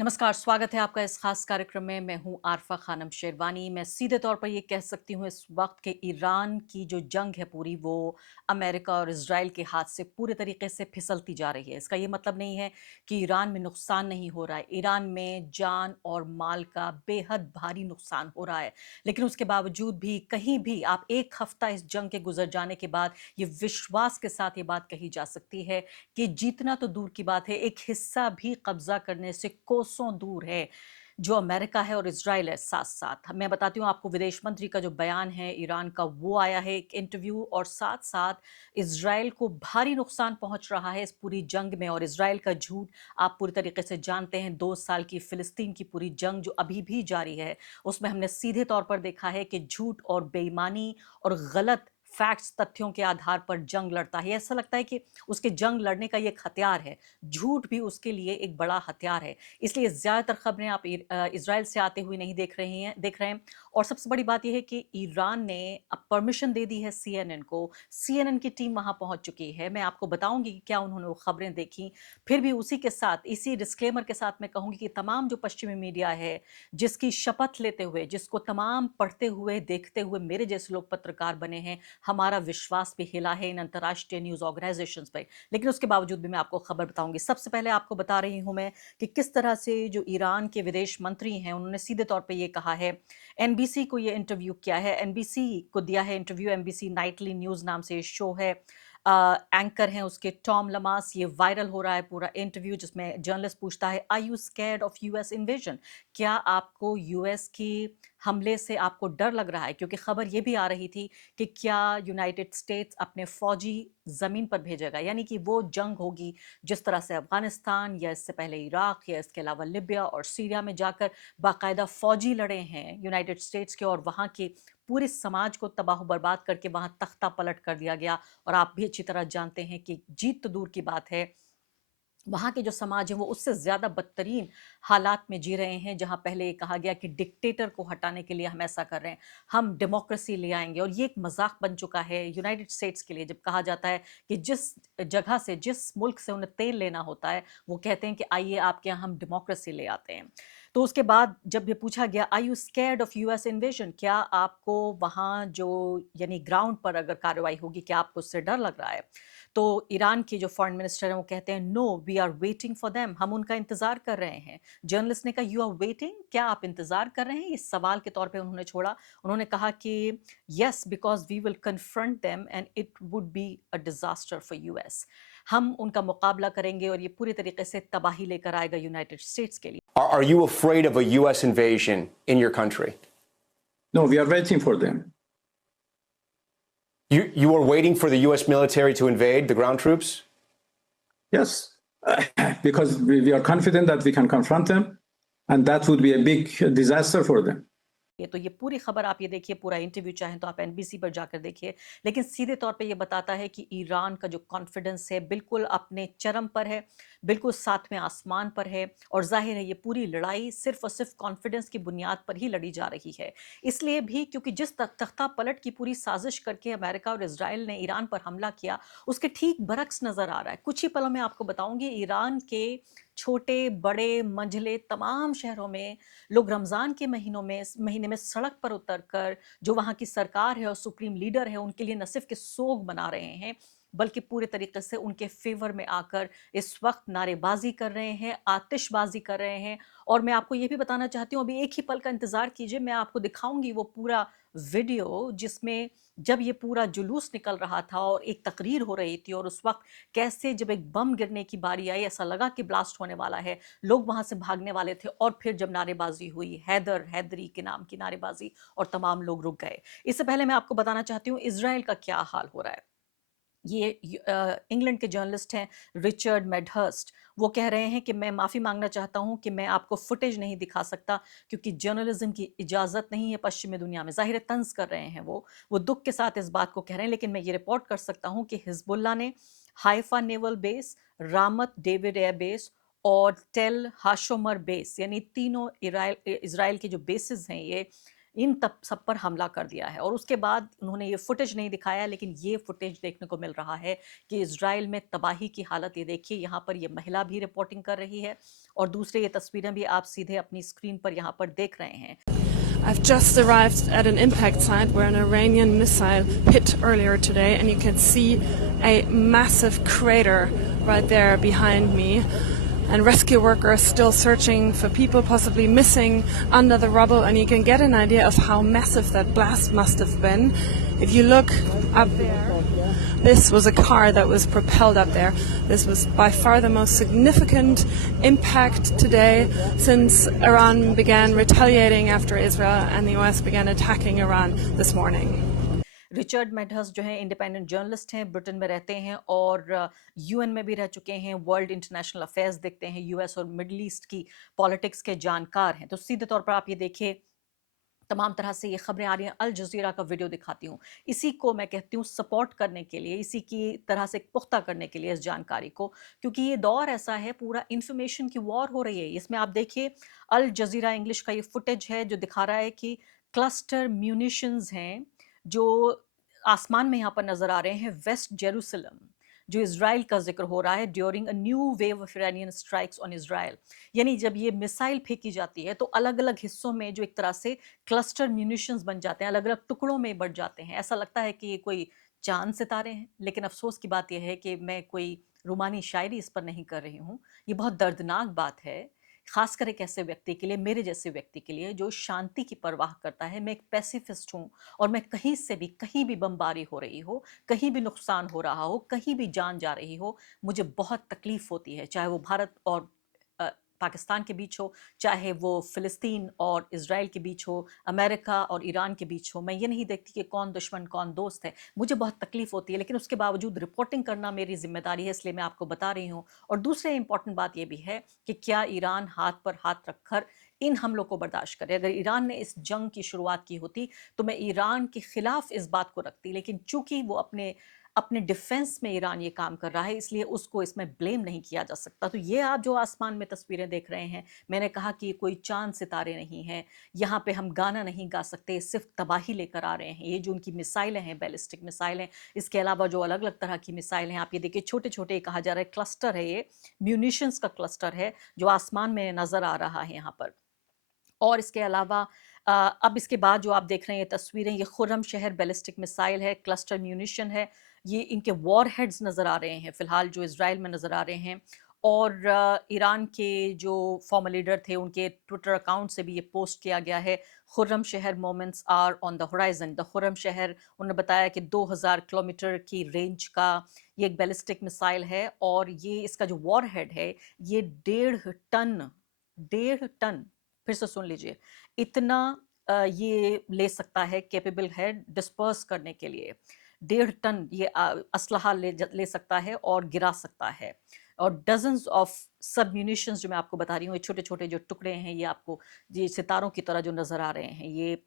नमस्कार, स्वागत है आपका इस खास कार्यक्रम में। मैं हूं आरफा खानम शेरवानी। मैं सीधे तौर पर ये कह सकती हूँ इस वक्त के ईरान की जो जंग है पूरी, वो अमेरिका और इजराइल के हाथ से पूरे तरीके से फिसलती जा रही है। इसका ये मतलब नहीं है कि ईरान में नुकसान नहीं हो रहा है। ईरान में जान और माल का बेहद भारी नुकसान हो रहा है, लेकिन उसके बावजूद भी कहीं भी आप एक हफ्ता इस जंग के गुजर जाने के बाद ये विश्वास के साथ ये बात कही जा सकती है कि जीतना तो दूर की बात है, एक हिस्सा भी कब्जा करने से कोसों दूर है, जो अमेरिका है और इजराइल है साथ साथ। मैं बताती हूँ आपको, विदेश मंत्री का जो बयान है ईरान का, वो आया है एक इंटरव्यू, और साथ साथ इजराइल को भारी नुकसान पहुंच रहा है इस पूरी जंग में। और इजराइल का झूठ आप पूरी तरीके से जानते हैं। 2 साल की फिलिस्तीन की पूरी जंग जो अभी भी जारी है, उसमें हमने सीधे तौर पर देखा है कि झूठ और बेईमानी और गलत फैक्ट्स, तथ्यों के आधार पर जंग लड़ता है। ऐसा लगता है कि उसके जंग लड़ने का ये एक हथियार है। झूठ भी उसके लिए एक बड़ा हथियार है। इसलिए ज़्यादातर खबरें आप इज़राइल से आते हुए नहीं देख रहे हैं। और सबसे बड़ी बात ये है कि ईरान ने अब परमिशन दे दी है सीएनएन को। सीएनएन की टीम वहाँ पहुँच चुकी है। मैं आपको बताऊँगी कि क्या उन्होंने वो खबरें देखी। फिर भी उसी के साथ, इसी डिस्क्लेमर के साथ मैं कहूँगी कि तमाम जो पश्चिमी मीडिया है, जिसकी शपथ लेते हुए, जिसको तमाम पढ़ते हुए, देखते हुए मेरे जैसे लोग पत्रकार बने हैं, हमारा विश्वास भी हिला है इन अंतर्राष्ट्रीय न्यूज़ ऑर्गेनाइजेशंस पे। लेकिन उसके बावजूद भी मैं आपको खबर बताऊंगी। सबसे पहले आपको बता रही हूं मैं कि किस तरह से जो ईरान के विदेश मंत्री हैं, उन्होंने सीधे तौर पे ये कहा है। एनबीसी को ये इंटरव्यू किया है, एनबीसी को दिया है इंटरव्यू। एनबीसी नाइटली न्यूज़ नाम से शो है। एंकर हैं उसके टॉम लमास। ये वायरल हो रहा है पूरा इंटरव्यू, जिसमें जर्नलिस्ट पूछता है, are you scared of US invasion? क्या आपको यूएस की हमले से आपको डर लग रहा है? क्योंकि खबर ये भी आ रही थी कि क्या यूनाइटेड स्टेट्स अपने फौजी जमीन पर भेजेगा, यानी कि वो जंग होगी जिस तरह से अफगानिस्तान या इससे पहले इराक या इसके अलावा लिबिया और सीरिया में जाकर बाकायदा फौजी लड़े हैं यूनाइटेड स्टेट्स के, और वहाँ के पूरे समाज को तबाह बर्बाद करके वहाँ तख्ता पलट कर दिया गया। और आप भी अच्छी तरह जानते हैं कि जीत तो दूर की बात है, वहाँ के जो समाज है वो उससे ज़्यादा बदतरीन हालात में जी रहे हैं। जहाँ पहले ये कहा गया कि डिक्टेटर को हटाने के लिए हम ऐसा कर रहे हैं, हम डेमोक्रेसी ले आएंगे, और ये एक मजाक बन चुका है यूनाइटेड स्टेट्स के लिए। जब कहा जाता है कि जिस जगह से, जिस मुल्क से उन्हें तेल लेना होता है, वो कहते हैं कि आइए आपके यहाँ हम डेमोक्रेसी ले आते हैं। तो उसके बाद जब ये पूछा गया, are you scared of US invasion, क्या आपको वहाँ जो, यानी ग्राउंड पर अगर कार्रवाई होगी, क्या आपको उससे डर लग रहा है? तो ईरान के जो फॉरेन मिनिस्टर हैं वो कहते हैं, no we are waiting for them, हम उनका इंतजार कर रहे हैं। जर्नलिस्ट ने कहा, यू आर वेटिंग, क्या आप इंतजार कर रहे हैं? इस सवाल के तौर पे उन्होंने छोड़ा। उन्होंने कहा कि yes, because we will confront them and it would be a disaster for US. हम उनका मुकाबला करेंगे और ये पूरी तरीके से तबाही लेकर आएगा यूनाइटेड स्टेट्स के लिए। Are you afraid of a U.S. invasion in your country? No, we are waiting for them. You are waiting for the U.S. military to invade the ground troops? Yes, because we are confident that we can confront them, and that would be a big disaster for them. तो ये पूरी खबर आप ये देखिए, पूरा interview चाहें तो आप एनबीसी पर जाकर देखिए। लेकिन सीधे तौर पे ये बताता है कि ईरान का जो कॉन्फिडेंस है बिल्कुल अपने चरम पर है, बिल्कुल सातवें आसमान पर है। और जाहिर है ये पूरी लड़ाई सिर्फ और सिर्फ कॉन्फिडेंस की बुनियाद पर ही लड़ी जा रही है। इसलिए भी क्योंकि जिस तख्ता पलट की पूरी साजिश करके अमेरिका और इसराइल ने ईरान पर हमला किया, उसके ठीक बरक्स नजर आ रहा है। कुछ ही पलों में आपको बताऊंगी, ईरान के छोटे बड़े मंझले तमाम शहरों में लोग रमज़ान के महीने में सड़क पर उतरकर, जो वहाँ की सरकार है और सुप्रीम लीडर है, उनके लिए न सिर्फ के सोग मना रहे हैं, बल्कि पूरे तरीके से उनके फेवर में आकर इस वक्त नारेबाजी कर रहे हैं, आतिशबाजी कर रहे हैं। और मैं आपको ये भी बताना चाहती हूँ, अभी एक ही पल का इंतजार कीजिए, मैं आपको दिखाऊंगी वो पूरा वीडियो, जिसमें जब ये पूरा जुलूस निकल रहा था और एक तकरीर हो रही थी, और उस वक्त कैसे जब एक बम गिरने की बारी आई, ऐसा लगा कि ब्लास्ट होने वाला है, लोग वहां से भागने वाले थे, और फिर जब नारेबाजी हुई, हैदरी के नाम की नारेबाजी, और तमाम लोग रुक गए। इससे पहले मैं आपको बताना चाहती हूँ इसराइल का क्या हाल हो रहा है। ये इंग्लैंड के जर्नलिस्ट हैं रिचर्ड मेडहर्स्ट, वो कह रहे हैं कि मैं माफ़ी मांगना चाहता हूं कि मैं आपको फुटेज नहीं दिखा सकता, क्योंकि जर्नलिज्म की इजाज़त नहीं है पश्चिमी दुनिया में। ज़ाहिर है तंज कर रहे हैं वो दुख के साथ इस बात को कह रहे हैं। लेकिन मैं ये रिपोर्ट कर सकता हूं कि हिजबुल्ला ने Haifa naval base, Ramat David air base और टेल हाशोमर बेस, यानी तीनों इसराइल के जो बेसिस हैं, ये इन तब सब पर हमला कर दिया है। और उसके बाद उन्होंने ये फुटेज नहीं दिखाया, लेकिन ये फुटेज देखने को मिल रहा है कि इजराइल में तबाही की हालत। ये देखिए, यहाँ पर ये महिला भी रिपोर्टिंग कर रही है और दूसरे ये तस्वीरें भी आप सीधे अपनी स्क्रीन पर यहाँ पर देख रहे हैं। I've just arrived at an impact site where an Iranian missile hit earlier today, and you can see a massive crater right there behind me. And rescue workers still searching for people possibly missing under the rubble, and you can get an idea of how massive that blast must have been. If you look up there, this was a car that was propelled up there. This was by far the most significant impact today since Iran began retaliating after Israel and the US began attacking Iran this morning. Richard Medhurst जो हैं independent journalist हैं, Britain में रहते हैं और UN में भी रह चुके हैं, वर्ल्ड इंटरनेशनल अफेयर्स देखते हैं, यूएस और मिडल ईस्ट की पॉलिटिक्स के जानकार हैं। तो सीधे तौर पर आप ये देखिए, तमाम तरह से ये खबरें आ रही हैं। अल जज़ीरा का वीडियो दिखाती हूँ, इसी को मैं कहती हूँ सपोर्ट करने के लिए, इसी की तरह से पुख्ता करने के लिए इस जानकारी को, क्योंकि ये दौर ऐसा है, पूरा इंफॉर्मेशन की वॉर हो रही है। इसमें आप देखिए, अल जज़ीरा इंग्लिश का ये फुटेज है जो दिखा रहा है कि क्लस्टर म्यूनिशंस हैं जो आसमान में यहाँ पर नजर आ रहे हैं। वेस्ट जेरूसलम, जो इजराइल का जिक्र हो रहा है, during a new wave of Iranian strikes on Israel. यानी जब ये मिसाइल फेंकी जाती है तो अलग अलग हिस्सों में जो एक तरह से क्लस्टर म्यूनिशंस बन जाते हैं, अलग अलग टुकड़ों में बढ़ जाते हैं। ऐसा लगता है कि ये कोई चांद सितारे हैं, लेकिन अफसोस की बात यह है कि मैं कोई रूमानी शायरी इस पर नहीं कर रही हूँ। ये बहुत दर्दनाक बात है, खासकर एक ऐसे व्यक्ति के लिए, मेरे जैसे व्यक्ति के लिए जो शांति की परवाह करता है। मैं एक पैसिफिस्ट हूँ और मैं कहीं से भी, कहीं भी बमबारी हो रही हो, कहीं भी नुकसान हो रहा हो, कहीं भी जान जा रही हो, मुझे बहुत तकलीफ होती है। चाहे वो भारत और पाकिस्तान के बीच हो, चाहे वो फ़िलिस्तीन और इजराइल के बीच हो, अमेरिका और ईरान के बीच हो। मैं ये नहीं देखती कि कौन दुश्मन कौन दोस्त है, मुझे बहुत तकलीफ होती है, लेकिन उसके बावजूद रिपोर्टिंग करना मेरी जिम्मेदारी है, इसलिए मैं आपको बता रही हूँ। और दूसरी इंपॉर्टेंट बात ये भी है कि क्या ईरान हाथ पर हाथ रखकर इन हमलों को बर्दाश्त करे। अगर ईरान ने इस जंग की शुरुआत की होती तो मैं ईरान के खिलाफ इस बात को रखती, लेकिन चूंकि वो अपने डिफेंस में ईरान ये काम कर रहा है, इसलिए उसको इसमें ब्लेम नहीं किया जा सकता। तो ये आप जो आसमान में तस्वीरें देख रहे हैं, मैंने कहा कि ये कोई चांद सितारे नहीं हैं, यहाँ पे हम गाना नहीं गा सकते, सिर्फ तबाही लेकर आ रहे हैं। ये जो उनकी मिसाइलें हैं, बैलिस्टिक मिसाइलें, इसके अलावा जो अलग अलग तरह की मिसाइलें हैं, आप ये देखिए, छोटे छोटे, कहा जा रहा है क्लस्टर है, ये म्यूनिशंस का क्लस्टर है जो आसमान में नजर आ रहा है यहाँ पर। और इसके अलावा अब इसके बाद जो आप देख रहे हैं ये तस्वीरें, ये खुर्रम शहर बैलिस्टिक मिसाइल है, क्लस्टर म्यूनिशन है, ये इनके वॉर हेड्स नज़र आ रहे हैं फ़िलहाल जो इजराइल में नज़र आ रहे हैं। और ईरान के जो फॉर्मर लीडर थे, उनके ट्विटर अकाउंट से भी ये पोस्ट किया गया है, Khorramshahr moments are on the horizon. The Khorramshahr, उन्होंने बताया कि 2000 किलोमीटर की रेंज का ये एक बैलिस्टिक मिसाइल है, और ये इसका जो वॉर हेड है ये 1.5 टन, फिर से सुन लीजिए, इतना ये ले सकता है, कैपेबल है डिस्पर्स करने के लिए। 1.5 टन ये असलहा ले सकता है और गिरा सकता है। और डजन्स ऑफ सब म्यूनिशंस जो मैं आपको बता रही हूँ, ये छोटे छोटे जो टुकड़े हैं, ये आपको ये सितारों की तरह जो नज़र आ रहे हैं ये।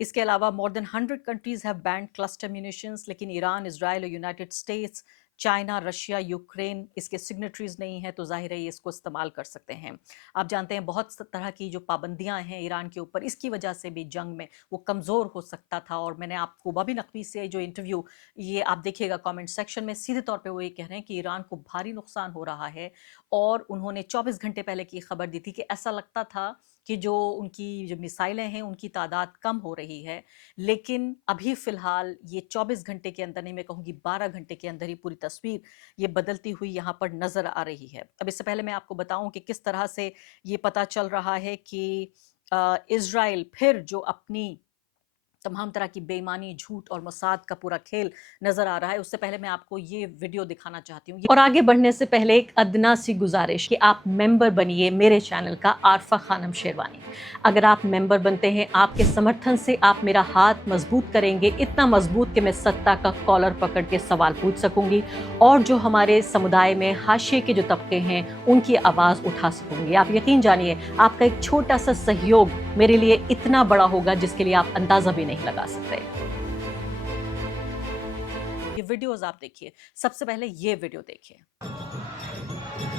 इसके अलावा more than 100 countries have banned cluster munitions, लेकिन ईरान, इजराइल और United states, China, Russia, Ukraine इसके सिग्नेटरीज नहीं है, तो जाहिर है ये इसको इस्तेमाल कर सकते हैं। आप जानते हैं बहुत तरह की जो पाबंदियां हैं ईरान के ऊपर, इसकी वजह से भी जंग में वो कमज़ोर हो सकता था। और मैंने आपको बबी नकवी से जो इंटरव्यू, ये आप देखिएगा कमेंट सेक्शन में, सीधे तौर पे वो ये कह रहे हैं कि ईरान को भारी नुकसान हो रहा है। और उन्होंने 24 घंटे पहले की खबर दी थी कि ऐसा लगता था कि जो उनकी जो मिसाइलें हैं उनकी तादाद कम हो रही है, लेकिन अभी फ़िलहाल ये 24 घंटे के अंदर नहीं, मैं कहूँगी 12 घंटे के अंदर ही पूरी तस्वीर ये बदलती हुई यहाँ पर नज़र आ रही है। अब इससे पहले मैं आपको बताऊँ कि किस तरह से ये पता चल रहा है कि इजराइल फिर जो अपनी तमाम तरह की बेईमानी, झूठ और मसाद का पूरा खेल नजर आ रहा है, उससे पहले मैं आपको ये वीडियो दिखाना चाहती हूँ। और आगे बढ़ने से पहले एक अदना सी गुजारिश कि आप मेंबर बनिए मेरे चैनल का, आरफा खानम शेरवानी। अगर आप मेंबर बनते हैं, आपके समर्थन से आप मेरा हाथ मजबूत करेंगे, इतना मजबूत कि मैं सत्ता का कॉलर पकड़ के सवाल पूछ सकूंगी, और जो हमारे समुदाय में हाशिए के जो तबके हैं उनकी आवाज़ उठा सकूंगी। आप यकीन जानिए, आपका एक छोटा सा सहयोग मेरे लिए इतना बड़ा होगा जिसके लिए आप अंदाजा भी नहीं लगा सकते। ये वीडियोस आप देखिए, सबसे पहले ये वीडियो देखिए।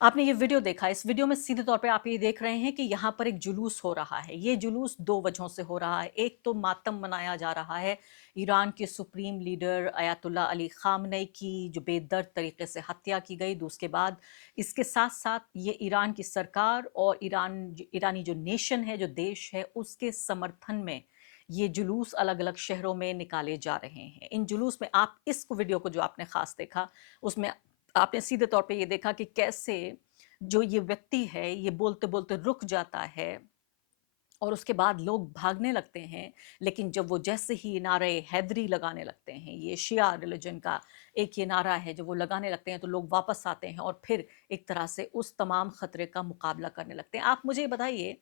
आपने ये वीडियो देखा, इस वीडियो में सीधे तौर पे आप ये देख रहे हैं कि यहाँ पर एक जुलूस हो रहा है। ये जुलूस दो वजहों से हो रहा है। एक तो मातम मनाया जा रहा है ईरान के supreme leader Ayatollah Ali Khamenei की जो बेदर्द तरीके से हत्या की गई। दूसरे बाद इसके साथ साथ ये ईरान की सरकार और ईरानी जो नेशन है, जो देश है, उसके समर्थन में ये जुलूस अलग अलग शहरों में निकाले जा रहे हैं। इन जुलूस में आप इस वीडियो को जो आपने खास देखा, उसमें आपने सीधे तौर पे ये देखा कि कैसे जो ये व्यक्ति है ये बोलते बोलते रुक जाता है और उसके बाद लोग भागने लगते हैं। लेकिन जब वो जैसे ही नारे हैदरी लगाने लगते हैं, ये शिया रिलीजन का एक ये नारा है, जब वो लगाने लगते हैं तो लोग वापस आते हैं और फिर एक तरह से उस तमाम खतरे का मुकाबला करने लगते हैं। आप मुझे ये बताइए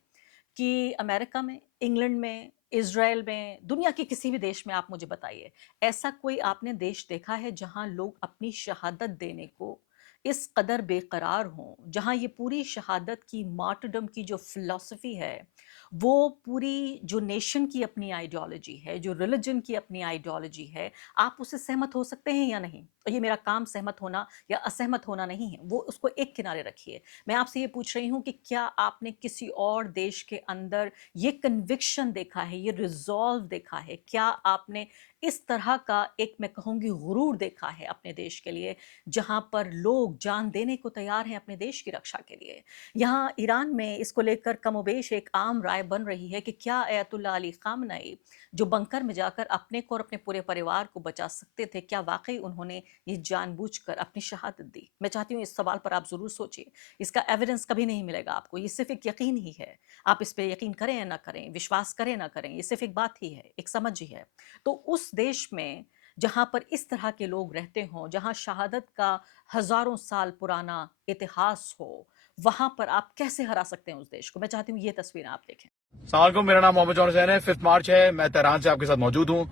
कि अमेरिका में, इंग्लैंड में, इज़राइल में, दुनिया के किसी भी देश में आप मुझे बताइए, ऐसा कोई आपने देश देखा है जहां लोग अपनी शहादत देने को इस कदर बेकरार हों, जहां ये पूरी शहादत की, मार्टरडम की जो फिलॉसफी है, वो पूरी जो नेशन की अपनी आइडियोलॉजी है, जो रिलीजन की अपनी आइडियोलॉजी है, आप उससे सहमत हो सकते हैं या नहीं? तो ये मेरा काम सहमत होना या असहमत होना नहीं है, वो उसको एक किनारे रखिए। मैं आपसे ये पूछ रही हूँ कि क्या आपने किसी और देश के अंदर ये कन्विक्शन देखा है, ये रिजॉल्व देखा है? क्या आपने इस तरह का एक, मैं कहूँगी, गुरूर देखा है अपने देश के लिए, जहाँ पर लोग जान देने को तैयार हैं अपने देश की रक्षा के लिए? यहाँ ईरान में इसको लेकर कमोबेश एक आम राय बन रही है कि क्या अयतुल्ला अली खामनेई जो बंकर में जाकर अपने को और अपने पूरे परिवार को बचा सकते थे, क्या वाकई उन्होंने ये जानबूझकर अपनी शहादत दी? मैं चाहती हूँ इस सवाल पर आप ज़रूर सोचिए। इसका एविडेंस कभी नहीं मिलेगा आपको, ये सिर्फ एक यकीन ही है। आप इस पे यकीन करें या ना करें, विश्वास करें ना करें, ये सिर्फ एक बात ही है, एक समझ ही है। तो उस देश में जहाँ पर इस तरह के लोग रहते हों, जहाँ शहादत का हज़ारों साल पुराना इतिहास हो, वहाँ पर आप कैसे हरा सकते हैं उस देश को? मैं चाहती हूँ ये तस्वीरें आप देखें। अस्सलामुअलैकुम, मेरा नाम मोहम्मद जौन हुसैन है। 5 मार्च है, मैं तेहरान से आपके साथ मौजूद हूँ।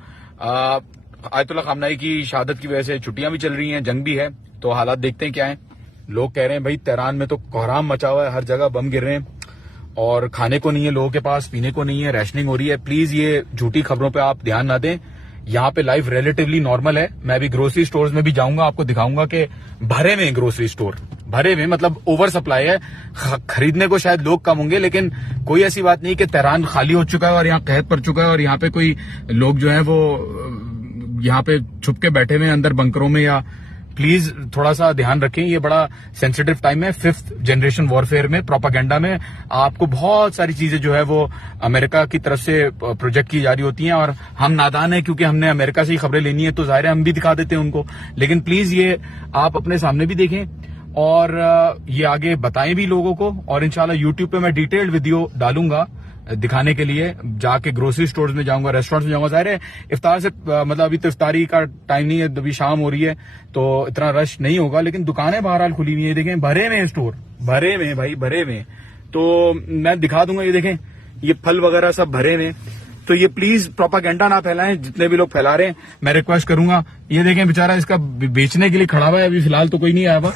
आयतुल्ला खामनेई की शहादत की वजह से छुट्टियां भी चल रही हैं, जंग भी है, तो हालात देखते हैं क्या है। लोग कह रहे हैं भाई तेहरान में तो कोहराम मचा हुआ है, हर जगह बम गिर रहे हैं और खाने को नहीं है लोगों के पास, पीने को नहीं है, रैशनिंग हो रही है। प्लीज ये झूठी खबरों पे आप ध्यान ना दें। यहाँ पे लाइफ रिलेटिवली नॉर्मल है। मैं भी ग्रोसरी स्टोर्स में भी जाऊंगा, आपको दिखाऊंगा कि भरे में ग्रोसरी स्टोर, भरे में मतलब ओवर सप्लाई है। खरीदने को शायद लोग कम होंगे, लेकिन कोई ऐसी बात नहीं कि तेहरान खाली हो चुका है और यहाँ कहत पड़ चुका है और यहाँ पे कोई लोग जो है वो यहाँ पे छुप के बैठे हुए हैं अंदर बंकरों में। या प्लीज थोड़ा सा ध्यान रखें, ये बड़ा सेंसिटिव टाइम है। 5th जनरेशन वॉरफेयर में, प्रोपागेंडा में आपको बहुत सारी चीजें जो है वो अमेरिका की तरफ से प्रोजेक्ट की जा रही होती हैं और हम नादान हैं क्योंकि हमने अमेरिका से ही खबरें लेनी है, तो जाहिर है हम भी दिखा देते हैं उनको। लेकिन प्लीज ये आप अपने सामने भी देखें और ये आगे बताएं भी लोगों को। और इंशाल्लाह यूट्यूब पे मैं डिटेल्ड वीडियो डालूंगा दिखाने के लिए। जाके ग्रोसरी स्टोर्स में जाऊंगा, रेस्टोरेंट्स में जाऊंगा। जाहिर है इफ्तार से मतलब अभी तो इफ्तारी का टाइम नहीं है, अभी शाम हो रही है तो इतना रश नहीं होगा, लेकिन दुकानें बहरहाल खुली हुई है। देखें भरे में स्टोर, भरे में भाई, भरे में। तो मैं दिखा दूंगा, ये देखें ये फल वगैरह सब भरे में। तो ये प्लीज प्रोपागेंडा ना फैलाएं, जितने भी लोग फैला रहे हैं मैं रिक्वेस्ट करूंगा। ये देखें बेचारा इसका बेचने के लिए खड़ा हुआ है, अभी फिलहाल तो कोई नहीं आया हुआ।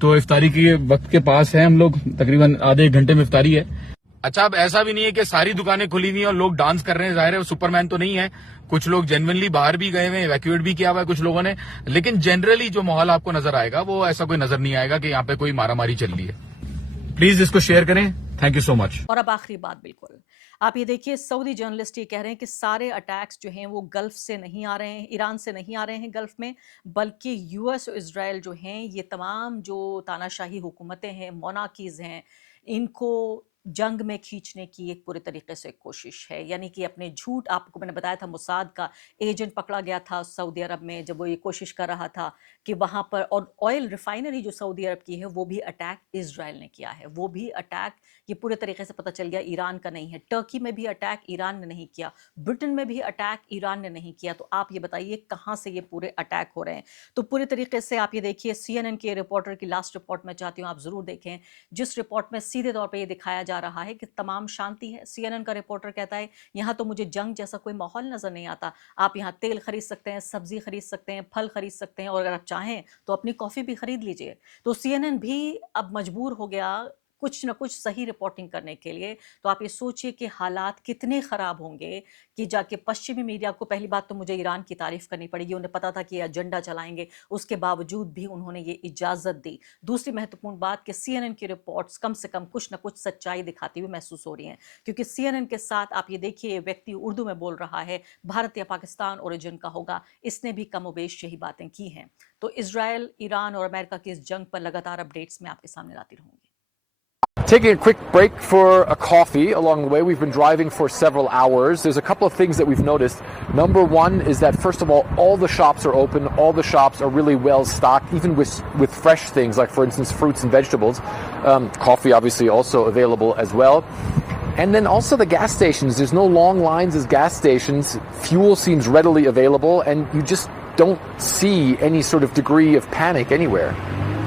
तो इफ्तारी के वक्त के पास है हम लोग, तकरीबन आधे एक घंटे में इफ्तारी है। अच्छा, अब ऐसा भी नहीं है कि सारी दुकानें खुली हुई हैं और लोग डांस कर रहे हैं। जाहिर है वो सुपरमैन तो नहीं है, कुछ लोग जेन्युइनली बाहर भी गए हुए हैं, इवैक्यूएट भी किया हुआ है कुछ लोगों ने। लेकिन जनरली जो माहौल आपको नजर आएगा वो ऐसा कोई नजर नहीं आएगा कि यहाँ पे कोई मारामारी चल रही है। प्लीज इसको शेयर करें। Thank you so much. और अब आखिरी बात, बिल्कुल आप ये देखिए, सऊदी जर्नलिस्ट ये कह रहे हैं कि सारे अटैक्स जो हैं वो गल्फ से नहीं आ रहे हैं, ईरान से नहीं आ रहे हैं गल्फ में, बल्कि यूएस और इजराइल जो हैं, ये तमाम जो तानाशाही हुकूमतें हैं, मोनार्कीज हैं, इनको जंग में खींचने की एक पूरे तरीके से कोशिश है। यानी कि अपने झूठ, आपको मैंने बताया था मोसाद का एजेंट पकड़ा गया था सऊदी अरब में, जब वो ये कोशिश कर रहा था कि वहाँ पर, और ऑयल रिफाइनरी जो सऊदी अरब की है वो भी अटैक इजराइल ने किया है, वो भी अटैक ये पूरे तरीके से पता चल गया ईरान का नहीं है। टर्की में भी अटैक ईरान ने नहीं किया, ब्रिटेन में भी अटैक ईरान ने नहीं किया। तो आप ये बताइए कहाँ से ये पूरे अटैक हो रहे हैं। तो पूरे तरीके से आप ये देखिए, CNN के रिपोर्टर की लास्ट रिपोर्ट में चाहती हूँ आप जरूर देखें, जिस रिपोर्ट में सीधे तौर पर ये दिखाया जा रहा है कि तमाम शांति है। CNN का रिपोर्टर कहता है यहाँ तो मुझे जंग जैसा कोई माहौल नजर नहीं आता। आप यहाँ तेल खरीद सकते हैं, सब्जी खरीद सकते हैं, फल खरीद सकते हैं, और अगर आप चाहें तो अपनी कॉफी भी खरीद लीजिए। तो CNN भी अब मजबूर हो गया कुछ न कुछ सही रिपोर्टिंग करने के लिए। तो आप ये सोचिए कि हालात कितने ख़राब होंगे कि जाके पश्चिमी मीडिया को, पहली बात तो मुझे ईरान की तारीफ करनी पड़ेगी, उन्हें पता था कि ये एजेंडा चलाएंगे, उसके बावजूद भी उन्होंने ये इजाज़त दी। दूसरी महत्वपूर्ण बात कि CNN की रिपोर्ट्स कम से कम कुछ न कुछ सच्चाई दिखाती हुई महसूस हो रही हैं, क्योंकि CNN के साथ आप ये देखिए, ये व्यक्ति उर्दू में बोल रहा है, भारत या पाकिस्तान ओरिजिन का होगा, इसने भी कमोबेश यही बातें की हैं। तो इजराइल, ईरान और अमेरिका की इस जंग पर लगातार अपडेट्स मैं आपके सामने लाती रहूंगी। Taking a quick break for a coffee along the way. We've been driving for several hours. There's a couple of things that we've noticed. Number one is that, first of all the shops are open. All the shops are really well stocked, even with fresh things, like, for instance, fruits and vegetables. Coffee, obviously, also available as well. And then also the gas stations. There's no long lines as gas stations. Fuel seems readily available, and you just don't see any sort of degree of panic anywhere.